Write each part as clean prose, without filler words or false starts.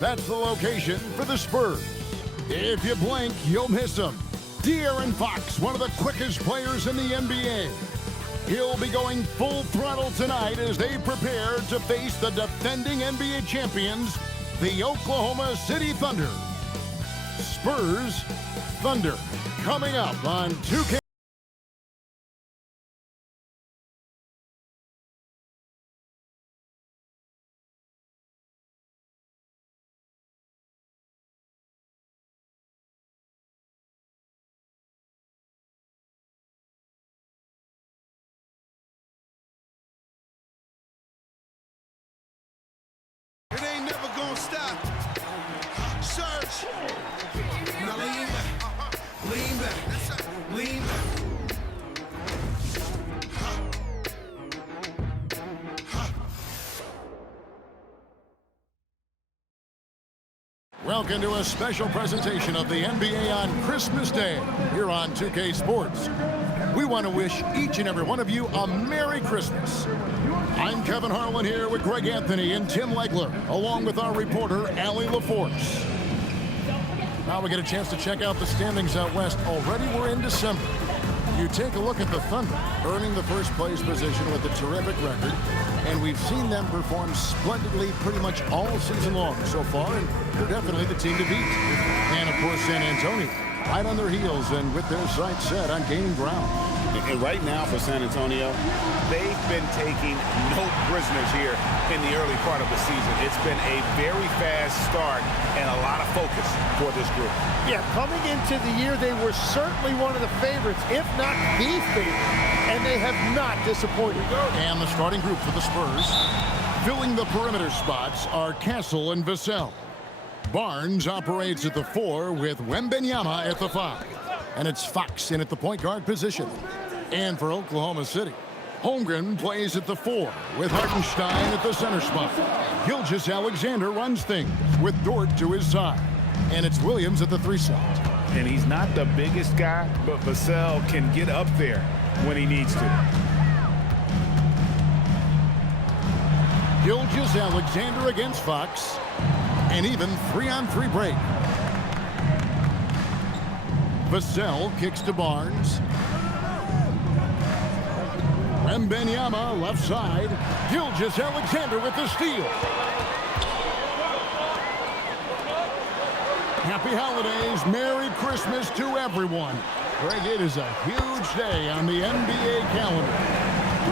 That's the location for the Spurs. If you blink, you'll miss them. De'Aaron Fox, one of the quickest players in the NBA. He'll be going full throttle tonight as they prepare to face the defending NBA champions, the Oklahoma City Thunder. Spurs, Thunder, coming up on 2K. It ain't never gonna stop. Surge. Now lean back. Lean back. Lean back. Welcome to a special presentation of the NBA on Christmas Day here on 2K Sports. We want to wish each and every one of you a Merry Christmas. I'm Kevin Harlan here with Greg Anthony and Tim Legler, along with our reporter, Allie LaForce. Now we get a chance to check out the standings out west. Already we're in December. You take a look at the Thunder, earning the first place position with a terrific record, and we've seen them perform splendidly pretty much all season long so far, and they're definitely the team to beat. And of course, San Antonio, right on their heels and with their sights set on gaining ground. And right now for San Antonio, they've been taking no prisoners here in the early part of the season. It's been a very fast start and a lot of focus for this group. Yeah, coming into the year, they were certainly one of the favorites, if not the favorite, and they have not disappointed. And the starting group for the Spurs, filling the perimeter spots, are Castle and Vassell. Barnes operates at the 4 with Wembanyama at the 5. And it's Fox in at the point guard position. And for Oklahoma City, Holmgren plays at the 4 with Hartenstein at the center spot. Gilgeous-Alexander runs things with Dort to his side. And it's Williams at the 3 side. And he's not the biggest guy, but Vassell can get up there when he needs to. Gilgeous-Alexander against Fox. And even 3-on-3 break. Vassell kicks to Barnes. Wembanyama left side. Gilgeous-Alexander with the steal. Happy holidays. Merry Christmas to everyone. Greg, it is a huge day on the NBA calendar.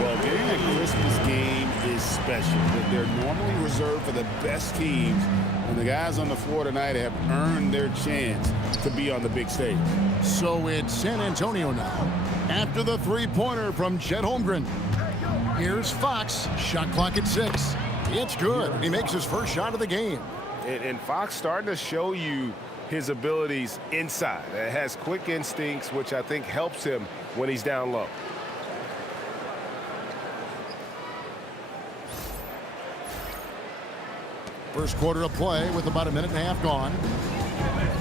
Well, getting a Christmas game is special. They're normally reserved for the best teams, and the guys on the floor tonight have earned their chance to be on the big stage. So it's San Antonio now. After the three-pointer from Chet Holmgren. Here's Fox. Shot clock at 6. It's good. He makes his first shot of the game. And Fox starting to show you his abilities inside. It has quick instincts, which I think helps him when he's down low. First quarter of play with about a minute and a half gone.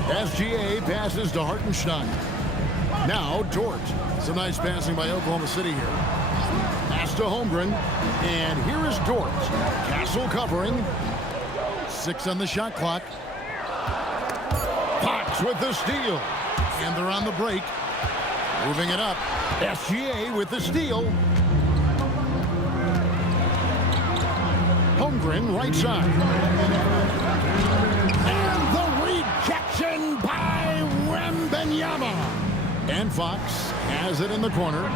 SGA passes to Hartenstein. Now Dort. Some nice passing by Oklahoma City here. Pass to Holmgren. And here is Dort. Castle covering. 6 on the shot clock. Fox with the steal. And they're on the break. Moving it up. SGA with the steal. Holmgren right side. And the rejection by Wembanyama. And Fox has it in the corner.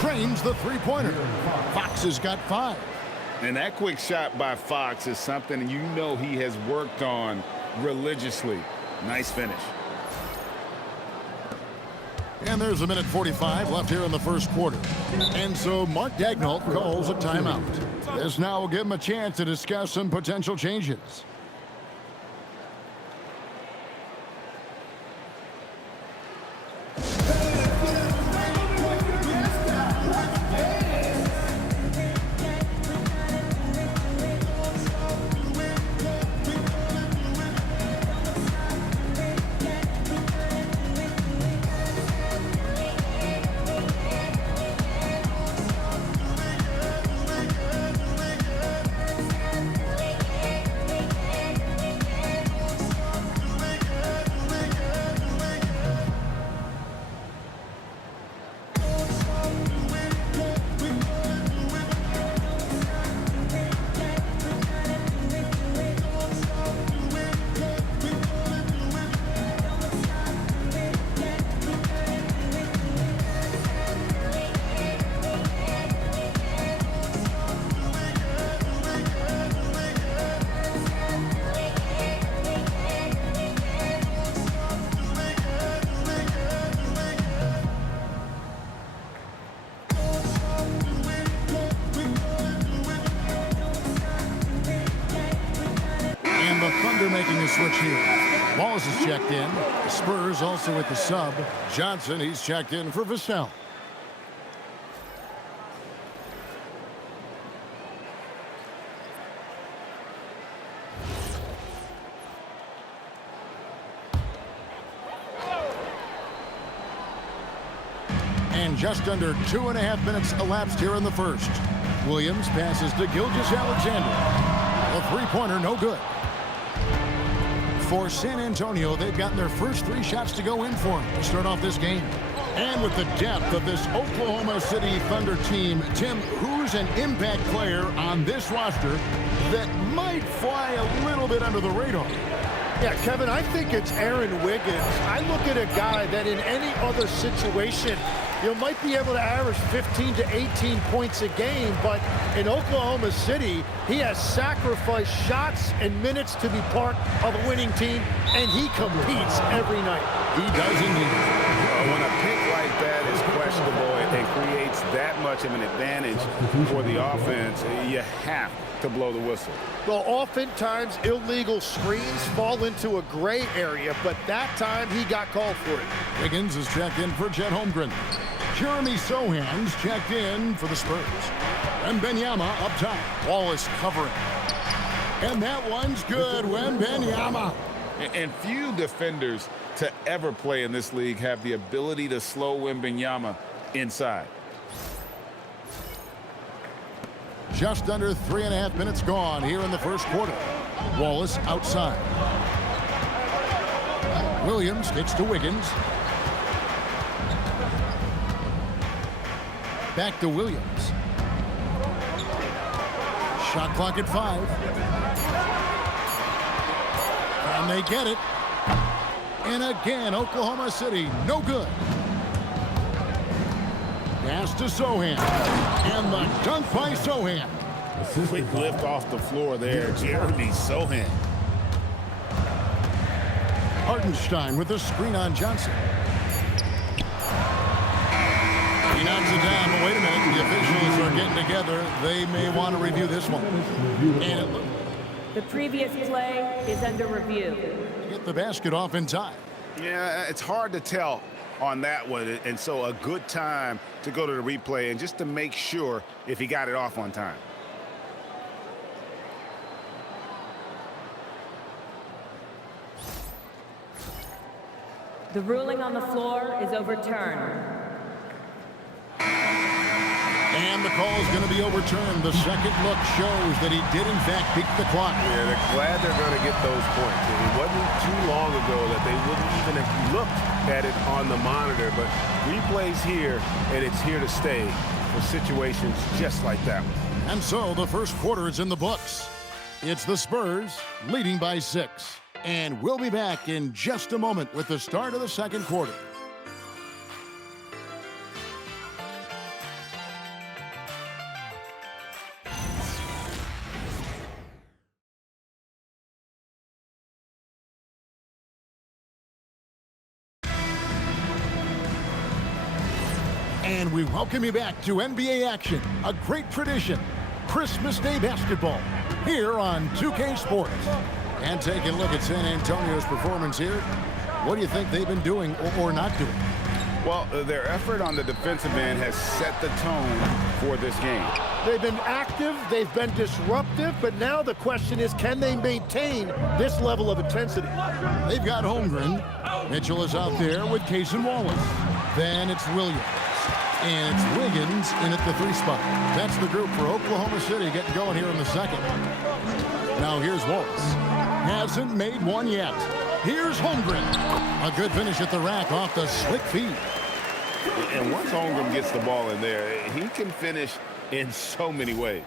Cranes the three-pointer. Fox has got 5. And that quick shot by Fox is something you know he has worked on religiously. Nice finish. And there's a minute 45 left here in the first quarter. And so Mark Daigneault calls a timeout. This now will give him a chance to discuss some potential changes. making a switch here. Wallace is checked in. The Spurs also with the sub. Johnson, he's checked in for Vassell. And just under 2.5 minutes elapsed here in the first. Williams passes to Gilgeous-Alexander. A three-pointer, no good. For San Antonio, they've gotten their first 3 shots to go in for them to start off this game. And with the depth of this Oklahoma City Thunder team, Tim, who's an impact player on this roster that might fly a little bit under the radar? Yeah, Kevin, I think it's Aaron Wiggins. I look at a guy that in any other situation, you might be able to average 15 to 18 points a game, but in Oklahoma City, he has sacrificed shots and minutes to be part of a winning team, and he competes every night. He does indeed. When a pick like that is questionable and creates that much of an advantage for the offense, you have to blow the whistle. Well, oftentimes illegal screens fall into a gray area, but that time he got called for it. Wiggins is checked in for Chet Holmgren. Jeremy Sohan's checked in for the Spurs. And Wembanyama up top. Wallace covering. And that one's good. Wembanyama. And few defenders to ever play in this league have the ability to slow Wembanyama inside. Just under 3.5 minutes gone here in the first quarter. Wallace outside. Williams gets to Wiggins. Back to Williams. Shot clock at 5. And they get it. And again, Oklahoma City, no good. Pass to Sohan. And the dunk by Sohan. Quick lift off the floor there, Jeremy Sohan. Hartenstein with a screen on Johnson. He knocks it down, but wait a minute. The officials are getting together. They may want to review this one. And the previous play is under review. Get the basket off in time. Yeah, it's hard to tell on that one, and so a good time to go to the replay and just to make sure if he got it off on time. The ruling on the floor is overturned. And the call is going to be overturned. The second look shows that he did, in fact, beat the clock. Yeah, they're glad they're going to get those points. It wasn't too long ago that they wouldn't even have looked at it on the monitor, but replays here, and it's here to stay for situations just like that one. And so the first quarter is in the books. It's the Spurs leading by 6. And we'll be back in just a moment with the start of the second quarter. And we welcome you back to NBA action, a great tradition, Christmas Day basketball, here on 2K Sports. And taking a look at San Antonio's performance here, what do you think they've been doing or not doing? Well, their effort on the defensive end has set the tone for this game. They've been active, they've been disruptive, but now the question is, can they maintain this level of intensity? They've got Holmgren. Mitchell is out there with Case and Wallace. Then it's Williams. And it's Wiggins in at the 3 spot. That's the group for Oklahoma City getting going here in the second. Now here's Wallace. Hasn't made one yet. Here's Holmgren. A good finish at the rack off the slick feed. And once Holmgren gets the ball in there, he can finish in so many ways.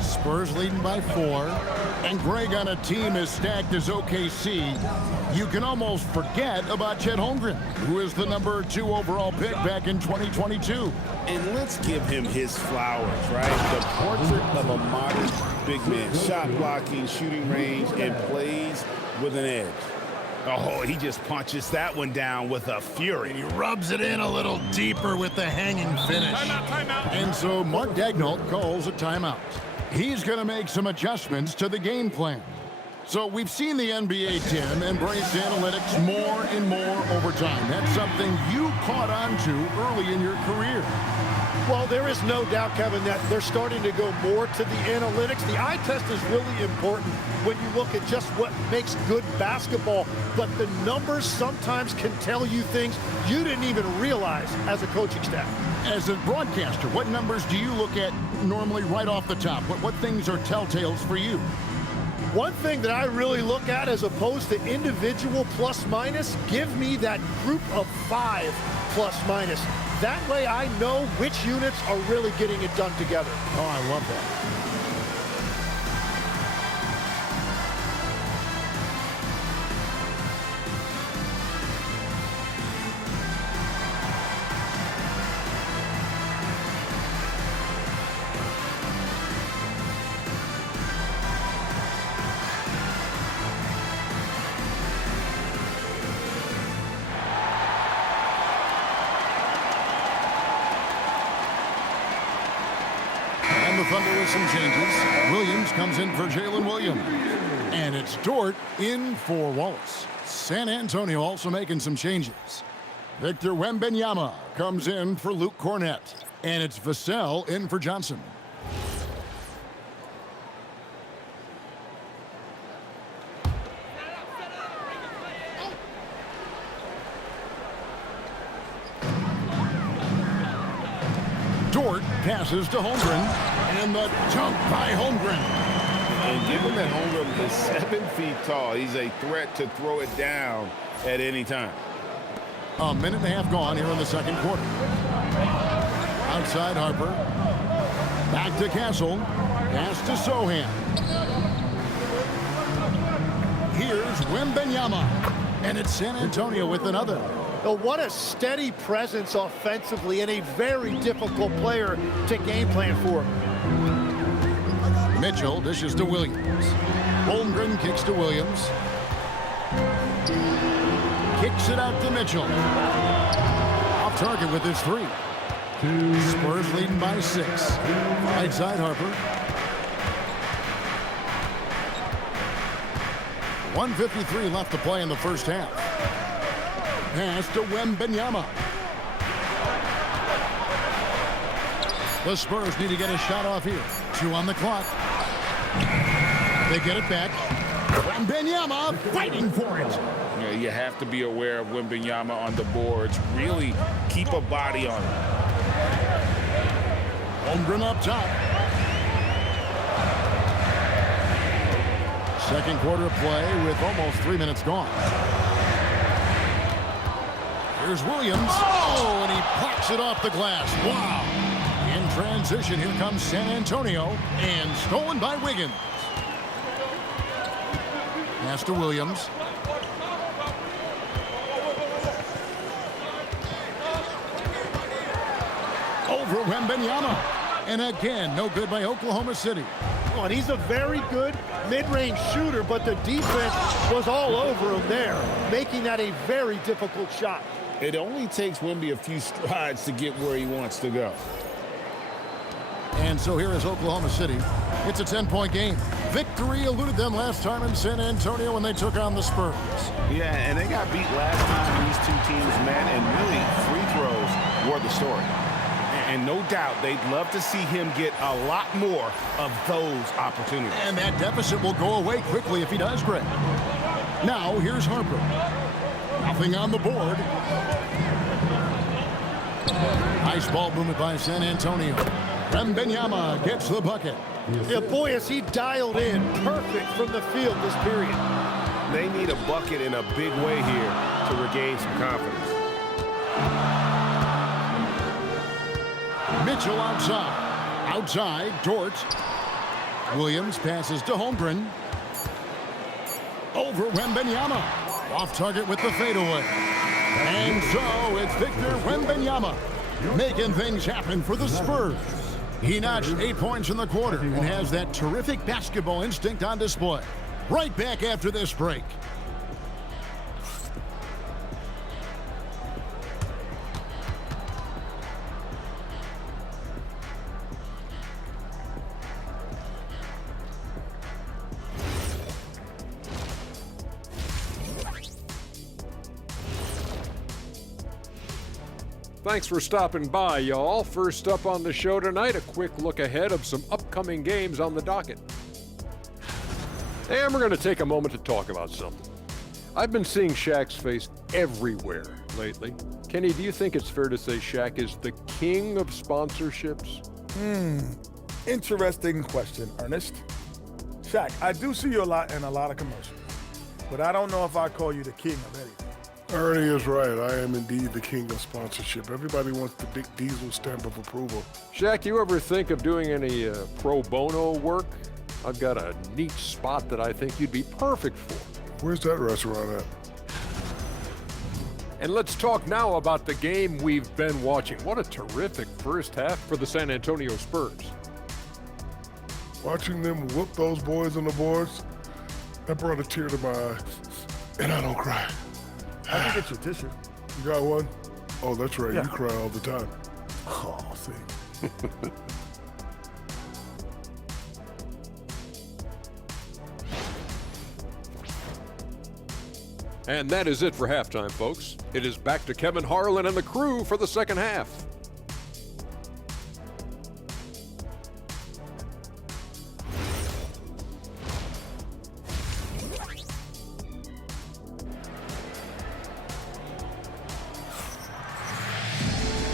Spurs leading by 4. And Greg, on a team as stacked as OKC, you can almost forget about Chet Holmgren, who is the number 2 overall pick back in 2022. And let's give him his flowers, right? The portrait of a modern big man. Shot blocking, shooting range, and plays with an edge. Oh, he just punches that one down with a fury. And he rubs it in a little deeper with the hanging finish. Timeout. And so Mark Daigneault calls a timeout. He's going to make some adjustments to the game plan. So we've seen the NBA, Tim, embrace analytics more and more over time. That's something you caught on to early in your career. Well, there is no doubt, Kevin, that they're starting to go more to the analytics. The eye test is really important when you look at just what makes good basketball. But the numbers sometimes can tell you things you didn't even realize as a coaching staff. As a broadcaster, what numbers do you look at normally right off the top? What things are telltales for you? One thing that I really look at as opposed to individual plus-minus, give me that group of 5 plus-minus. That way I know which units are really getting it done together. Oh, I love that. The Thunder with some changes. Williams comes in for Jalen Williams. And it's Dort in for Wallace. San Antonio also making some changes. Victor Wembanyama comes in for Luke Cornett. And it's Vassell in for Johnson. Dort passes to Holmgren. And the dunk by Holmgren. And given that Holmgren is 7 feet tall, he's a threat to throw it down at any time. A minute and a half gone here in the second quarter. Outside Harper. Back to Castle. Pass to Sohan. Here's Wembanyama. And it's San Antonio with another. Oh, what a steady presence offensively and a very difficult player to game plan for. Mitchell dishes to Williams. Holmgren kicks to Williams. Kicks it out to Mitchell. Off target with his 3. Spurs leading by 6. Right side Harper. 1:53 left to play in the first half. Pass to Wembanyama. The Spurs need to get a shot off here. 2 on the clock. They get it back. Wembanyama fighting for it. You have to be aware of Wembanyama on the boards. Really keep a body on him. Holmgren up top. Second quarter of play with almost 3 minutes gone. Here's Williams. Oh, and he pops it off the glass. Wow. In transition, here comes San Antonio. And stolen by Wiggins. Pass to Williams. Over Wembanyama. And again, no good by Oklahoma City. Oh, and he's a very good mid-range shooter, but the defense was all over him there, making that a very difficult shot. It only takes Wemby a few strides to get where he wants to go. And so here is Oklahoma City. It's a 10-point game. Victory eluded them last time in San Antonio when they took on the Spurs. Yeah, and they got beat last time these two teams met, and really free throws were the story. And no doubt they'd love to see him get a lot more of those opportunities. And that deficit will go away quickly if he does, Greg. Now, here's Harper. Nothing on the board. Nice ball movement by San Antonio. Wembanyama gets the bucket. Yeah, boy, is he dialed in perfect from the field this period. They need a bucket in a big way here to regain some confidence. Mitchell outside. Outside, Dort. Williams passes to Holmgren. Over Wembanyama. Off target with the fadeaway. And so it's Victor Wembanyama making things happen for the Spurs. He notched 8 points in the quarter and has that terrific basketball instinct on display. Right back after this break. Thanks for stopping by, y'all. First up on the show tonight, a quick look ahead of some upcoming games on the docket. And we're going to take a moment to talk about something. I've been seeing Shaq's face everywhere lately. Kenny, do you think it's fair to say Shaq is the king of sponsorships? Interesting question, Ernest. Shaq, I do see you a lot in a lot of commercials, but I don't know if I call you the king of anything. Ernie is right. I am indeed the king of sponsorship. Everybody wants the big Diesel stamp of approval. Shaq, you ever think of doing any pro bono work? I've got a neat spot that I think you'd be perfect for. Where's that restaurant at? And let's talk now about the game we've been watching. What a terrific first half for the San Antonio Spurs. Watching them whoop those boys on the boards, that brought a tear to my eye. And I don't cry. I can get you a tissue. You got one? Oh, that's right. Yeah. You cry all the time. Oh, see. And that is it for halftime, folks. It is back to Kevin Harlan and the crew for the second half.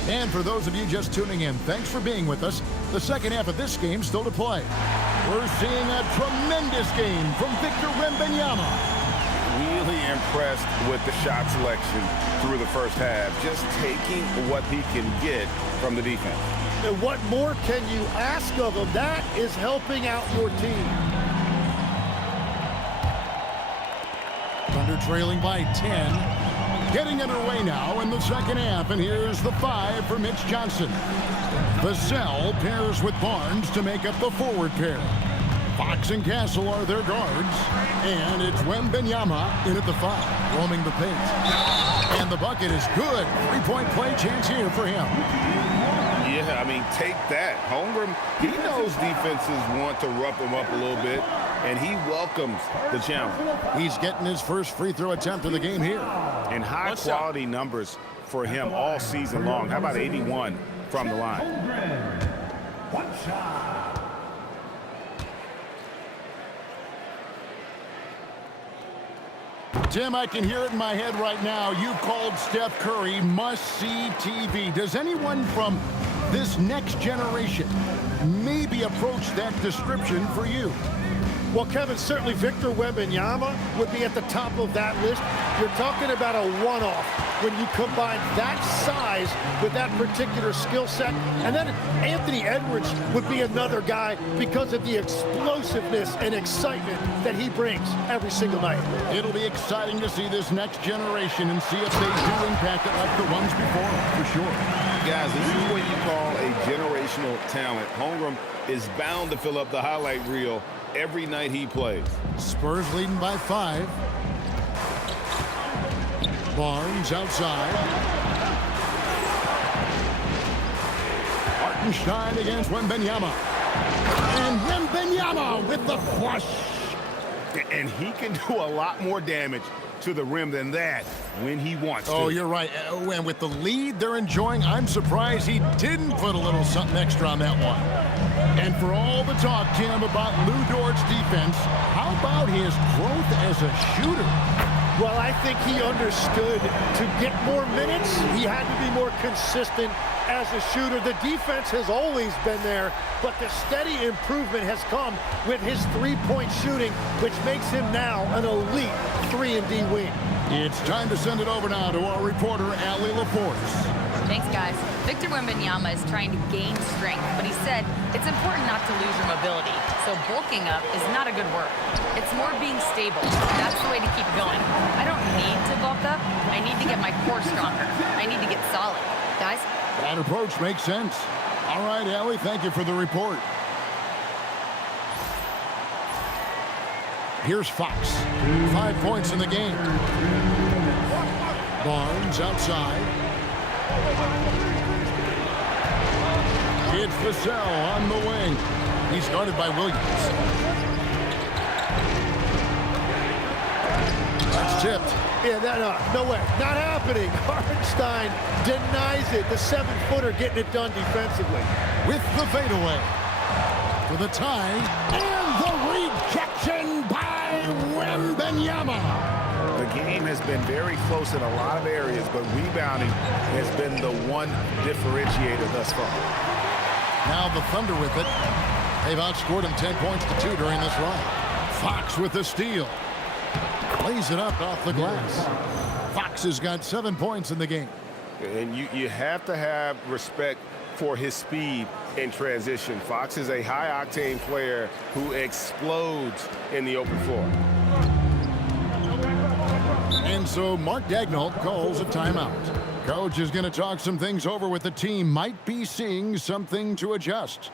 And for those of you just tuning in, thanks for being with us. The second half of this game still to play. We're seeing a tremendous game from Victor Wembanyama. Really impressed with the shot selection through the first half, just taking what he can get from the defense. And what more can you ask of him? That is helping out your team. Thunder trailing by 10. Getting underway now in the second half, and here's the 5 for Mitch Johnson. Vassell pairs with Barnes to make up the forward pair. Fox and Castle are their guards, and it's Wembanyama in at the 5, roaming the paint. And the bucket is good. Three-point play chance here for him. Yeah, I mean, take that. Holmgren, he knows defenses want to rough him up a little bit, and he welcomes the challenge. He's getting his first free throw attempt of the game here. And high-quality numbers for him all season long. How about 81 from the line? One shot. Tim, I can hear it in my head right now. You called Steph Curry must-see TV. Does anyone from this next generation maybe approach that description for you? Well, Kevin, certainly Victor Wembanyama would be at the top of that list. You're talking about a one-off when you combine that size with that particular skill set. And then Anthony Edwards would be another guy because of the explosiveness and excitement that he brings every single night. It'll be exciting to see this next generation and see if they do impact it like the ones before, for sure. Guys, this is what you call a generational talent. Holmgren is bound to fill up the highlight reel every night he plays. Spurs leading by 5. Barnes outside. Hartenstein against Wembanyama. And Wembanyama with the flush. And he can do a lot more damage to the rim than that when he wants to. Oh, you're right. And with the lead they're enjoying, I'm surprised he didn't put a little something extra on that one. And for all the talk, Tim, about Lou Dort's defense, how about his growth as a shooter? Well, I think he understood to get more minutes, he had to be more consistent as a shooter. The defense has always been there, but the steady improvement has come with his three-point shooting, which makes him now an elite 3-and-D wing. It's time to send it over now to our reporter, Allie LaForce. Thanks, guys. Victor Wembanyama is trying to gain strength, but he said it's important not to lose your mobility. So bulking up is not a good word. It's more being stable. That's the way to keep going. I don't need to bulk up. I need to get my core stronger. I need to get solid. Guys? That approach makes sense. All right, Allie, thank you for the report. Here's Fox. 5 points in the game. Barnes outside. It's Vassell on the wing. He's guarded by Williams. That's tipped. Yeah, no way. Not happening. Hartenstein denies it. The 7-footer getting it done defensively. With the fadeaway. For the tie. And the rejection by Wembanyama. The game has been very close in a lot of areas, but rebounding has been the one differentiator thus far. Now the Thunder with it. They've outscored him 10 points to 2 during this run. Fox with the steal. Lays it up off the glass. Fox has got 7 points in the game. And you have to have respect for his speed in transition. Fox is a high-octane player who explodes in the open floor. And so Mark Daigneault calls a timeout. Coach is going to talk some things over with the team. Might be seeing something to adjust.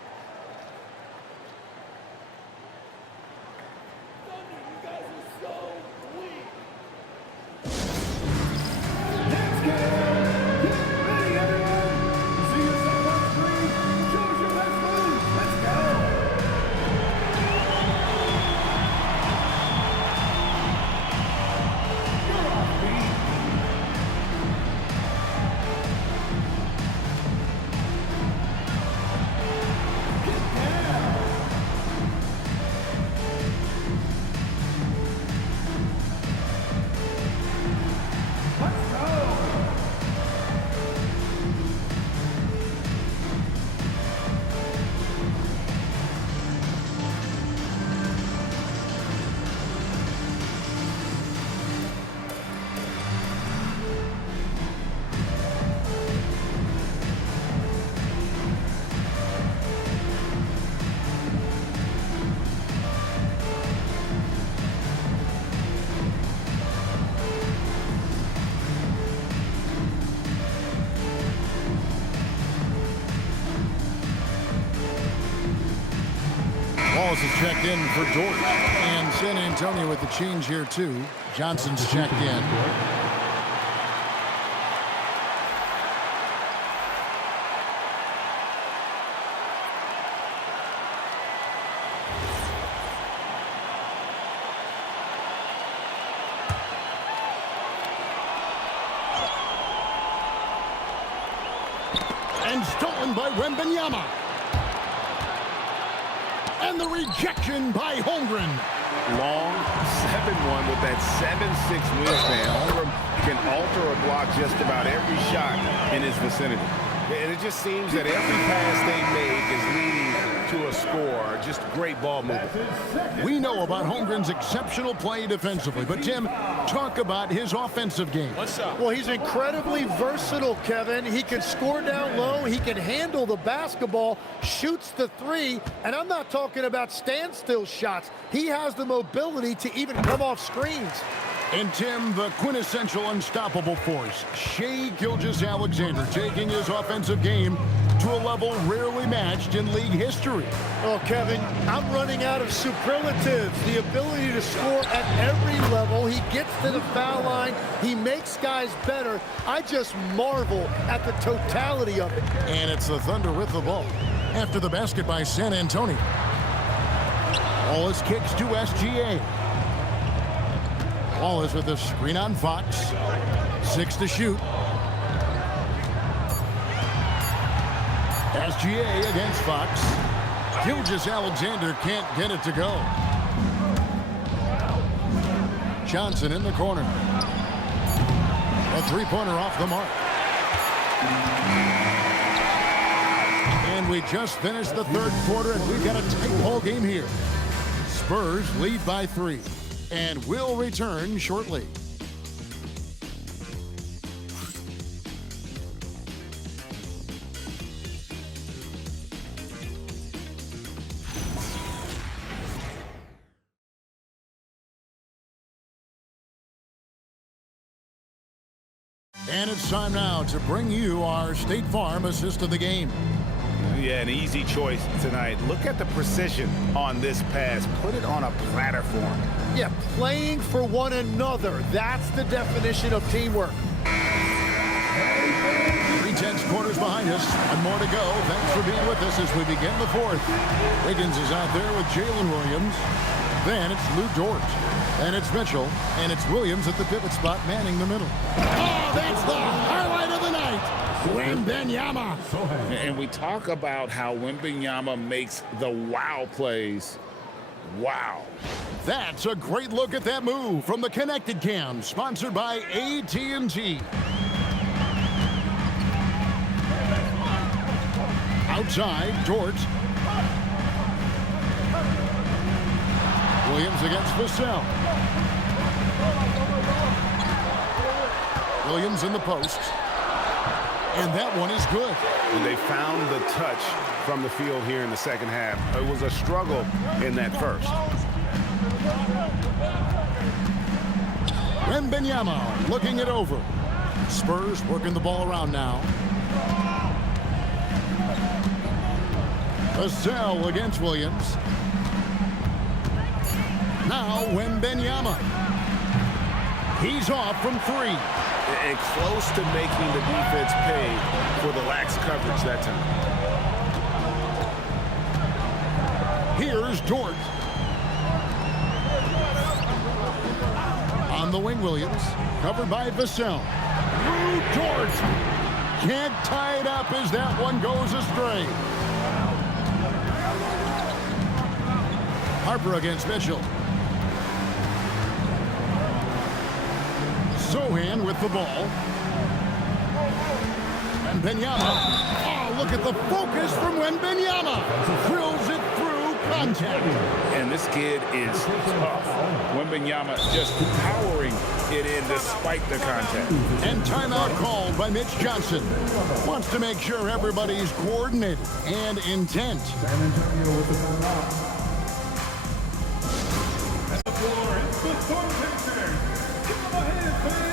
Walls is checked in for Dort. And San Antonio with the change here, too. Johnson's checked in. And stolen by Wembanyama. And the rejection by Holmgren. Long 7-1 with that 7'6" wingspan. Holmgren can alter a block just about every shot in his vicinity. And it just seems that every pass they make is leading to a score. Just great ball movement. We know about Holmgren's exceptional play defensively, but Tim, talk about his offensive game. Well, he's incredibly versatile, Kevin. He can score down low. He can handle the basketball, shoots the three, and I'm not talking about standstill shots. He has the mobility to even come off screens. And Tim, the quintessential unstoppable force, Shai Gilgeous-Alexander, taking his offensive game to a level rarely matched in league history. Oh, Kevin, I'm running out of superlatives. The ability to score at every level. He gets to the foul line. He makes guys better. I just marvel at the totality of it. And it's the Thunder with the ball after the basket by San Antonio. Wallace kicks to SGA. Wallace with a screen on Fox. 6 to shoot. SGA against Fox. Gilgeous-Alexander can't get it to go. Johnson in the corner. A three-pointer off the mark. And we just finished the third quarter, and we've got a tight ball game here. Spurs lead by 3. And will return shortly. And it's time now to bring you our State Farm assist of the game. Yeah, an easy choice tonight. Look at the precision on this pass. Put it on a platter for him. Yeah, playing for one another. That's the definition of teamwork. 3/10 quarters behind us and more to go. Thanks for being with us as we begin the fourth. Wiggins is out there with Jalen Williams. Then it's Lou Dort. And it's Mitchell. And it's Williams at the pivot spot, manning the middle. Oh, that's the highlight of the night. Wembanyama. And we talk about how Wembanyama makes the wow plays. Wow. That's a great look at that move from the Connected Cam, sponsored by AT&T. Outside, Dort. Williams against Vassell. Williams in the post. And that one is good. And they found the touch from the field here in the second half. It was a struggle in that first. Wembanyama looking it over. Spurs working the ball around now. Vassell against Williams. Now Wembanyama. He's off from three. And close to making the defense pay for the lax coverage that time. Here's Dort. On the wing, Williams. Covered by Vassell. Lou Dort. Can't tie it up as that one goes astray. Harper against Mitchell. Sohan with the ball. Wembanyama. Oh, look at the focus from Wembanyama. Drills it through contact. And this kid is tough. Wembanyama just powering it in despite the contact. And timeout called by Mitch Johnson. Wants to make sure everybody's coordinated and intent. San Antonio with the timeout. At the floor, it's the Storm Pacers. Give them a hand, please.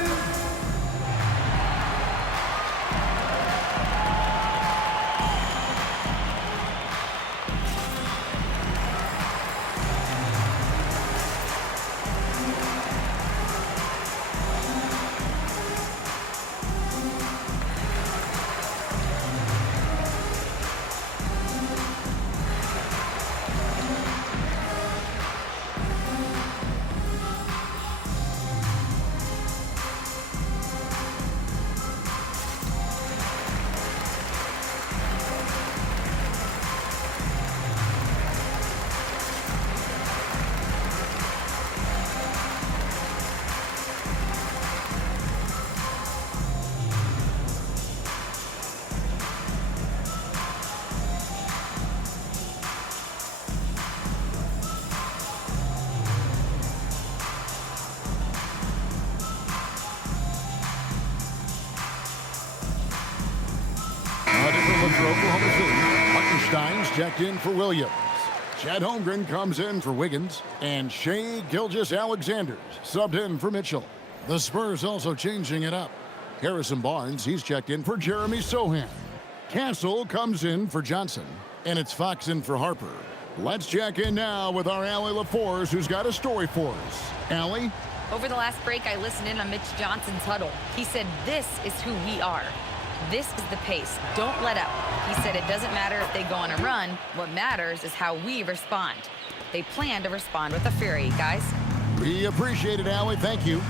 For Oklahoma City, Hartenstein's checked in for Williams. Chad Holmgren comes in for Wiggins. And Shai Gilgeous-Alexander's subbed in for Mitchell. The Spurs also changing it up. Harrison Barnes, he's checked in for Jeremy Sohan. Castle comes in for Johnson. And it's Fox in for Harper. Let's check in now with our Allie LaForce, who's got a story for us. Allie? Over the last break, I listened in on Mitch Johnson's huddle. He said, "This is who we are. This is the pace. Don't let up." He said it doesn't matter if they go on a run. What matters is how we respond. They plan to respond with a fury, guys. We appreciate it, Allie. Thank you.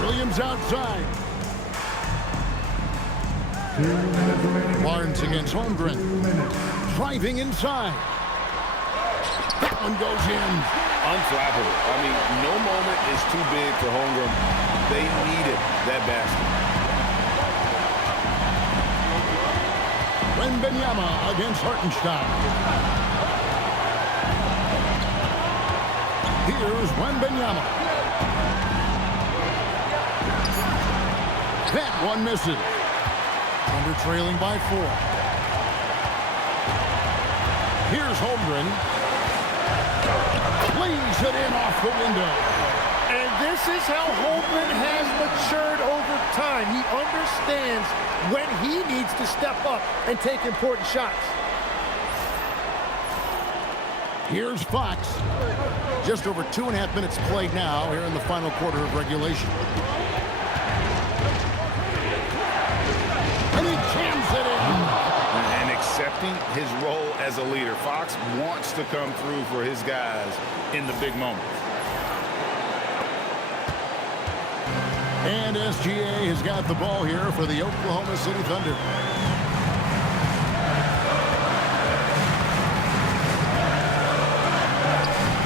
Williams outside. 2 minutes remaining. Barnes against Holmgren. Driving inside. That one goes in. Unflappable. I mean, no moment is too big for Holmgren. They needed that basket. Wembanyama against Hartenstein. Here's Wembanyama. That one misses. Under trailing by 4. Here's Holmgren. Lays it in off the window. And this is how Holmgren has matured over time. He understands when he needs to step up and take important shots. Here's Fox. Just over 2.5 minutes played now here in the final quarter of regulation. And he jams it in. And accept accepting his role as a leader. Fox wants to come through for his guys in the big moments. And SGA has got the ball here for the Oklahoma City Thunder.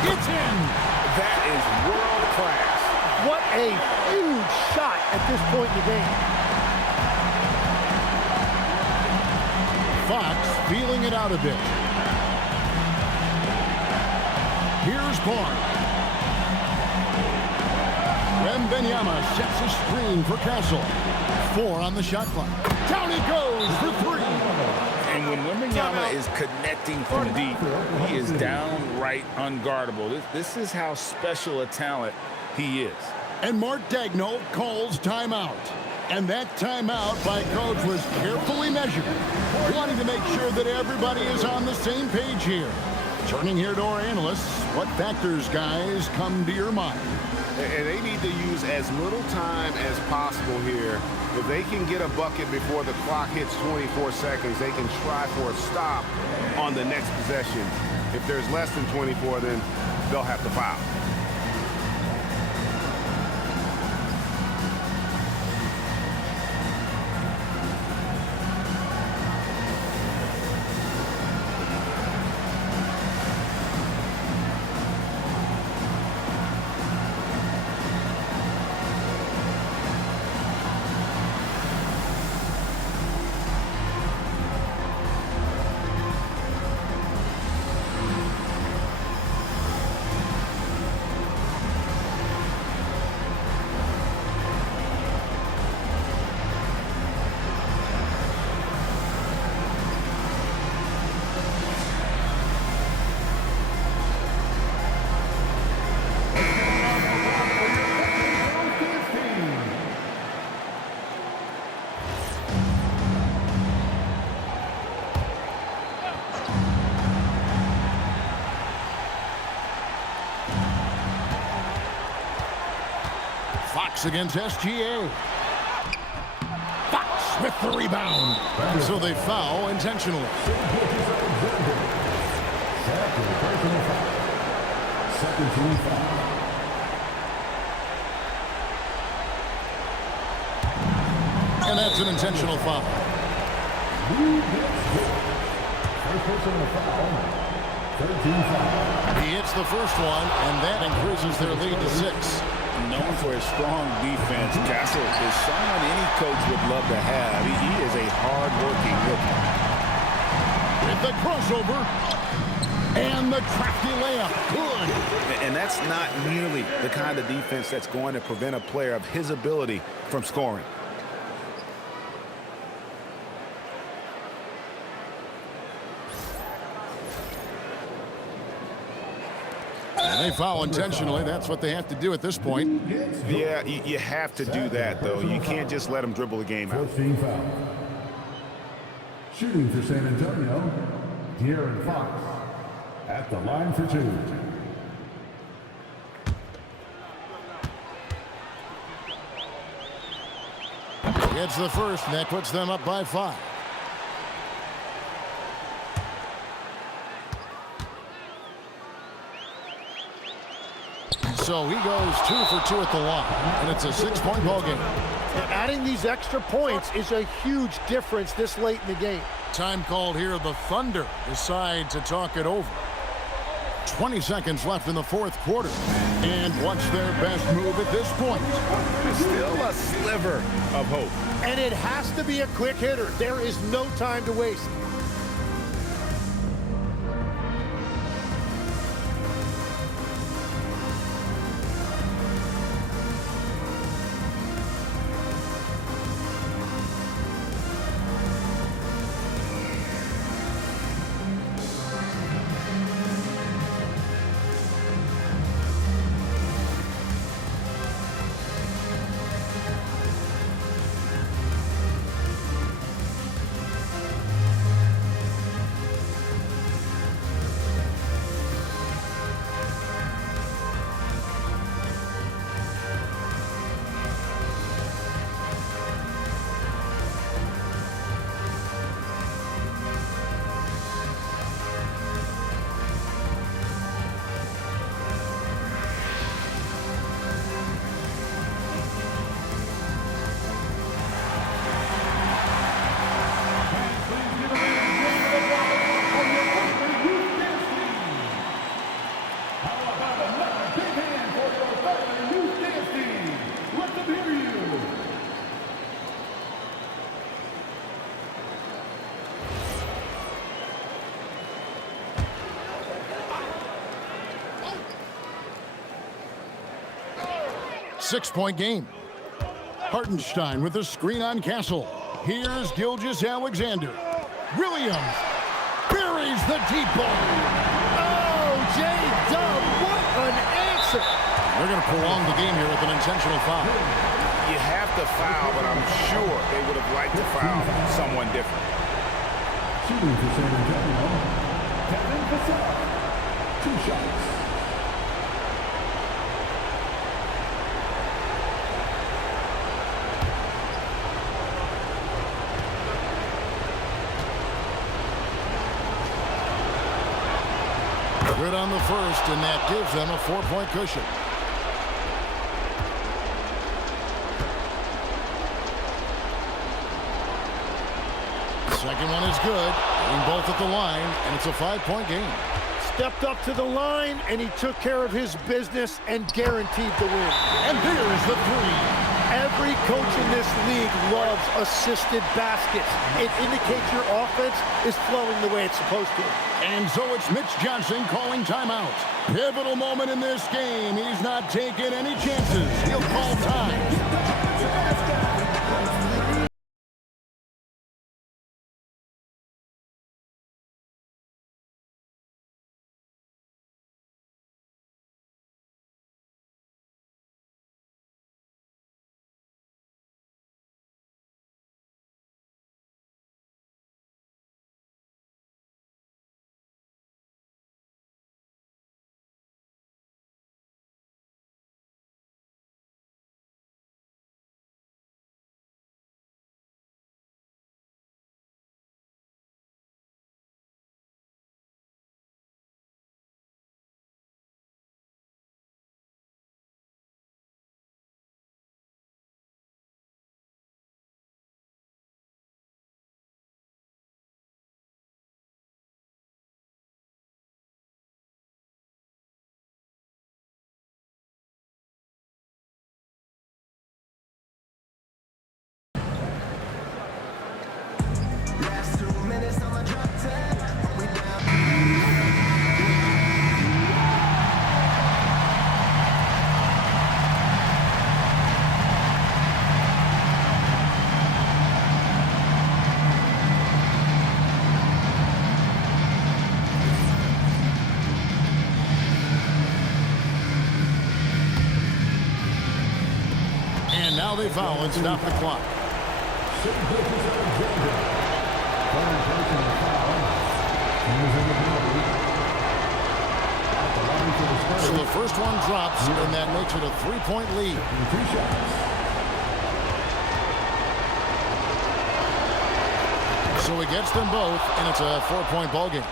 It's in. That is world class. What a huge shot at this point in the game. Fox feeling it out a bit. Here's Barnes. Wembanyama sets a screen for Castle. 4 on the shot clock. Down he goes for 3. And when Wembanyama is connecting from deep, he is downright unguardable. This is how special a talent he is. And Mark Daigneault calls timeout. And that timeout by coach was carefully measured, wanting to make sure that everybody is on the same page here. Turning here to our analysts, what factors, guys, come to your mind? And they need to use as little time as possible here. If they can get a bucket before the clock hits 24 seconds, they can try for a stop on the next possession. If there's less than 24, then they'll have to foul. Fox against SGA. Fox with the rebound. So they foul intentionally. And that's an intentional foul. He hits the first one, and that increases their lead to 6. Known for his strong defense, Castle is someone any coach would love to have. He is a hard-working rookie. With the crossover and the crafty layup. Good. And that's not nearly the kind of defense that's going to prevent a player of his ability from scoring. And they foul intentionally. That's what they have to do at this point. Yeah, you have to do that, though. You can't just let them dribble the game out. 14 foul. Shooting for San Antonio, De'Aaron Fox at the line for 2. Gets the first, and that puts them up by 5. So he goes 2 for 2 at the line, and it's a 6-point ball game. Now, adding these extra points is a huge difference this late in the game. Time called here. The Thunder decide to talk it over. 20 seconds left in the fourth quarter. And what's their best move at this point? Still a sliver of hope. And it has to be a quick hitter. There is no time to waste. 6-point game. Hartenstein with the screen on Castle. Here's Gilgeous-Alexander. Williams buries the deep ball. Oh, J-Dub, what an answer. They're going to prolong the game here with an intentional foul. You have to foul, but I'm sure they would have liked to foul someone different. Shooting for San Antonio, Kevin Vassell. 2 shots. Good on the first, and that gives them a 4-point cushion. Second one is good. Getting both at the line, and it's a 5-point game. Stepped up to the line, and he took care of his business and guaranteed the win. And there's the three. Every coach in this league loves assisted baskets. It indicates your offense is flowing the way it's supposed to. And so it's Mitch Johnson calling timeout. Pivotal moment in this game. He's not taking any chances. He'll call time. And now they foul and stop the clock. So the first one drops, and that makes it a 3-point lead. So he gets them both, and it's a 4-point ball game.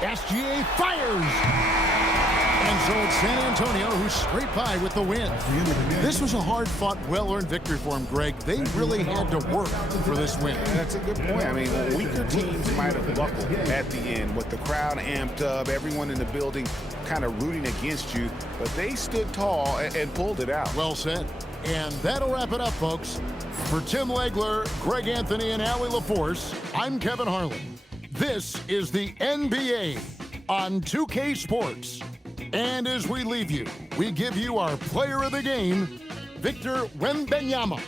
SGA fires! And so it's San Antonio who scraped by with the win. This was a hard-fought, well-earned victory for him, Greg. They really had to work for this win. That's a good point. I mean, weaker teams might have buckled at the end with the crowd amped up, everyone in the building kind of rooting against you, but they stood tall and pulled it out. Well said. And that'll wrap it up, folks. For Tim Legler, Greg Anthony, and Allie LaForce, I'm Kevin Harlan. This is the NBA on 2K Sports. And as we leave you, we give you our player of the game, Victor Wembanyama.